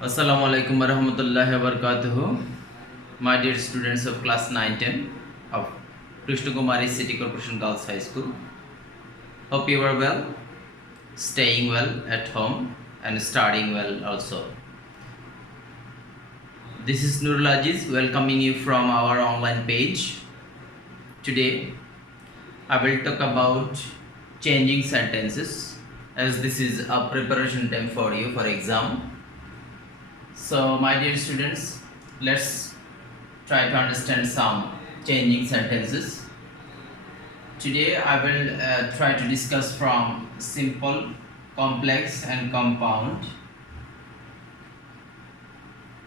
Assalamu alaikum warahmatullahi wabarakatuh. My dear students of class 9-10 of Krishna Kumari City Corporation Girls High School. Hope you are well, staying well at home and studying well also. This is Nurul Aziz welcoming you from our online page. Today I will talk about changing sentences as this is a preparation time for you for exam. So my dear students, let's try to understand some changing sentences. Today I will try to discuss from simple, complex and compound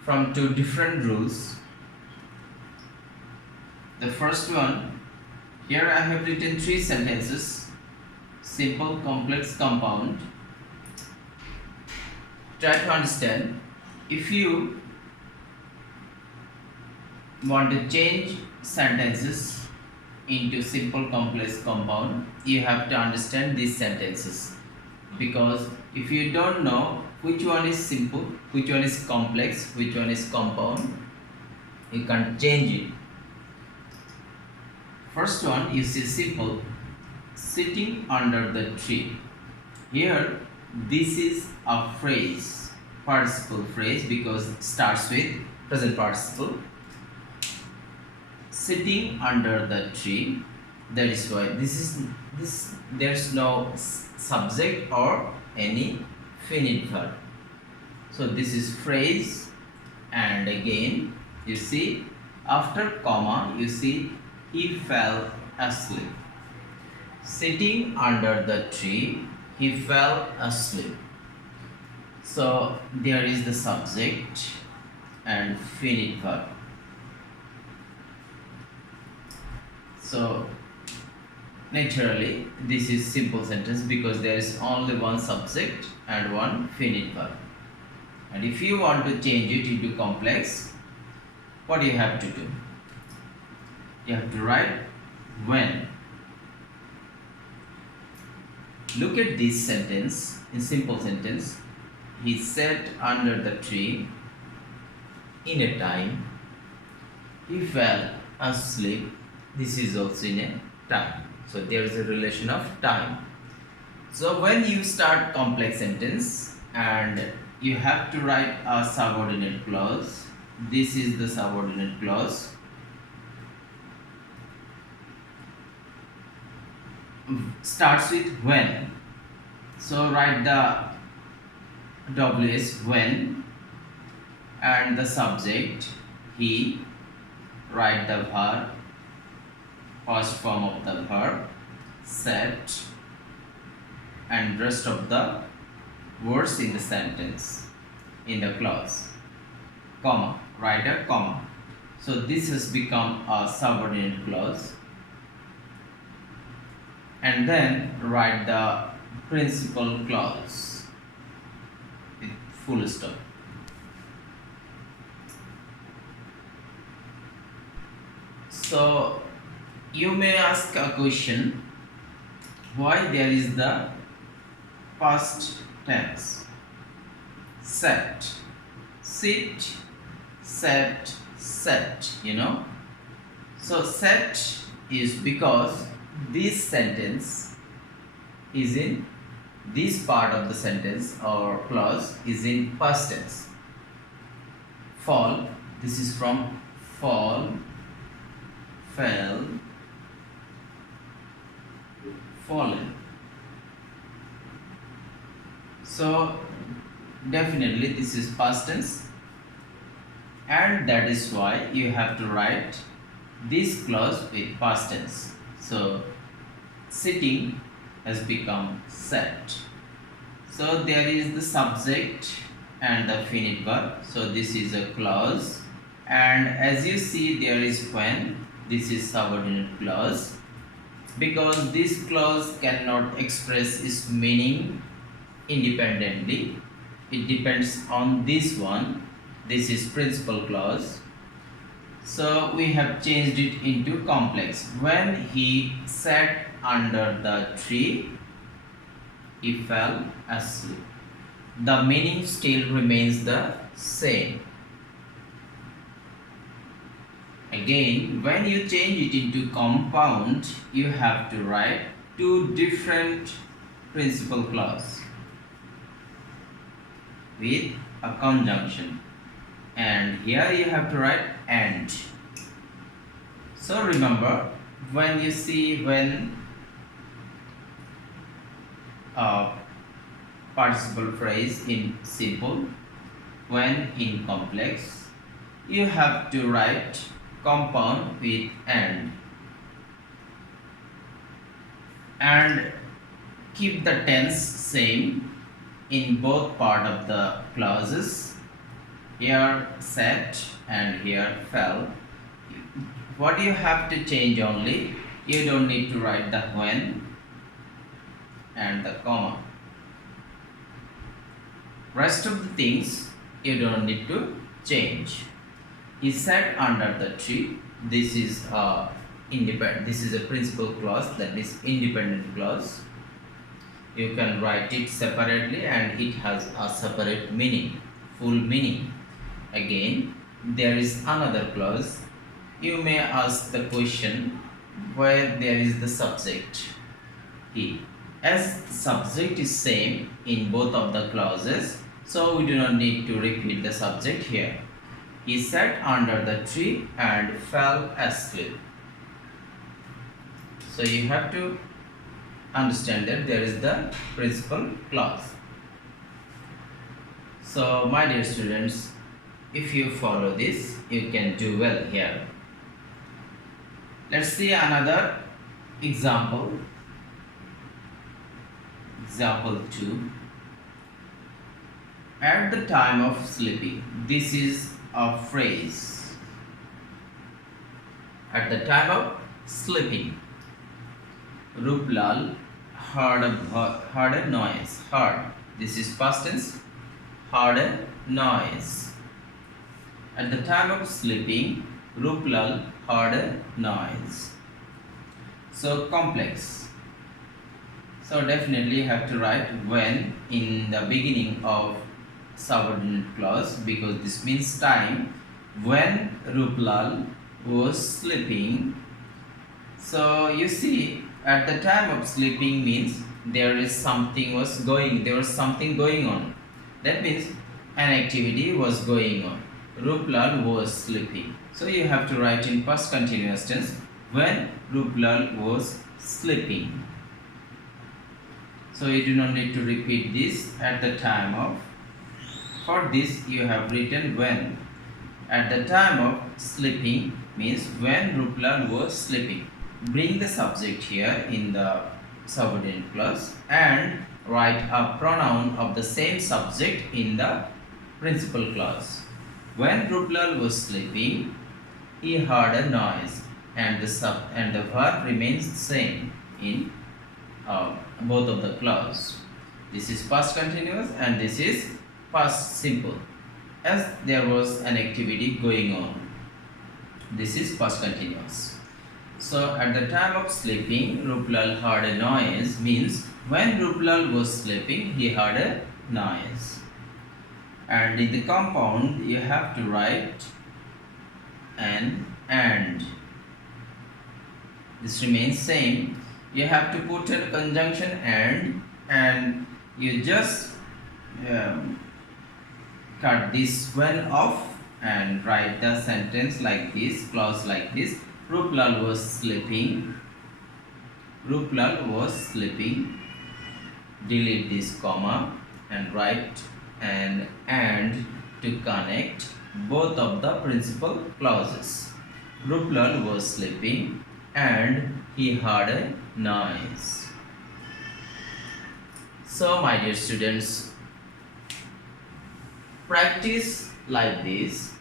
from two different rules. The first one, here I have written three sentences: simple, complex, compound. Try to understand. If you want to change sentences into simple, complex, compound, you have to understand these sentences, because if you don't know which one is simple, which one is complex, which one is compound, you can't change it. First one, you see simple, sitting under the tree. Here this is a phrase, participle phrase, because it starts with present participle. Sitting under the tree, that is why this there's no subject or any finite verb. So this is phrase, and again you see after comma you see he fell asleep. Sitting under the tree, he fell asleep. So there is the subject and finite verb. So naturally this is simple sentence because there is only one subject and one finite verb. And if you want to change it into complex, what do you have to do? You have to write when. Look at this sentence. In simple sentence, he sat under the tree in a time, he fell asleep. This is also in a time. So there is a relation of time. So when you start complex sentence and you have to write a subordinate clause, this is the subordinate clause. Starts with when. So write the WS when, and the subject he, write the verb, first form of the verb, set, and rest of the words in the sentence, in the clause, comma, write a comma. So this has become a subordinate clause. And then write the principal clause with full stop. So you may ask a question, why there is the past tense? Set, sit, set, set, So set is because this sentence is in, this part of the sentence or clause is in past tense. Fall, this is from fall, fell, fallen. So definitely this is past tense, and that is why you have to write this clause with past tense. So sitting has become sat. So there is the subject and the finite verb. So this is a clause, and as you see there is when. This is subordinate clause, because this clause cannot express its meaning independently. It depends on this one. This is principal clause. So we have changed it into complex. When he sat under the tree, he fell asleep. The meaning still remains the same. Again, when you change it into compound, you have to write two different principal clause with a conjunction, and here you have to write and. So remember, when you see when a participle phrase in simple, when in complex, you have to write compound with and keep the tense same in both part of the clauses. Here set and here fell. What you have to change only, you don't need to write the when and the comma. Rest of the things you don't need to change. He sat under the tree. This is a independent. This is a principal clause, that is independent clause. You can write it separately and it has a separate meaning, full meaning. Again, there is another clause. You may ask the question where there is the subject he. As the subject is same in both of the clauses, so we do not need to repeat the subject here. He sat under the tree and fell asleep. So you have to understand that there is the principal clause. So my dear students, if you follow this, you can do well here. Let's see another example. Example 2. At the time of sleeping. This is a phrase. At the time of sleeping, Ruplal heard a noise. Heard. This is past tense. Heard a noise. At the time of sleeping, Ruplal heard a noise. So complex. So definitely you have to write when in the beginning of subordinate clause, because this means time when Ruplal was sleeping. So you see, at the time of sleeping means there was something going on. That means an activity was going on. Ruplal was sleeping. So you have to write in past continuous tense when Ruplal was sleeping. So you do not need to repeat this at the time of. For this you have written when. At the time of sleeping means when Ruplal was sleeping. Bring the subject here in the subordinate clause and write a pronoun of the same subject in the principal clause. When Ruplal was sleeping, he heard a noise, and the verb remains the same in both of the clause. This is past continuous and this is past simple, as there was an activity going on. This is past continuous. So at the time of sleeping, Ruplal heard a noise means when Ruplal was sleeping, he heard a noise. And in the compound, you have to write an and. This remains same. You have to put a conjunction and you just cut this when off and write the sentence like this, clause like this. Ruplal was sleeping. Ruplal was sleeping. Delete this comma and write an and to connect both of the principal clauses. Ruplal was sleeping and he heard a noise. So my dear students, practice like this.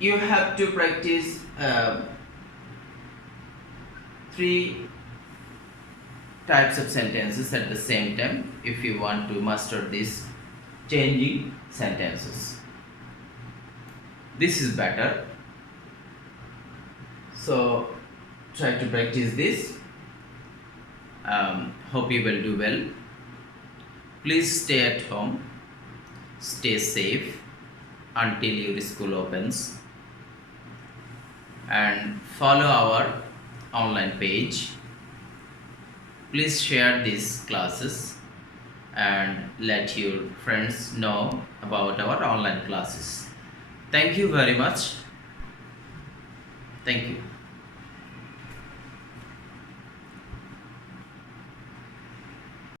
You have to practice 3 types of sentences at the same time if you want to master these changing sentences. This is better. So try to practice this. Hope you will do well. Please stay at home. stay safe until your school opens, and follow our online page. Please share these classes and let your friends know about our online classes. Thank you very much. Thank you.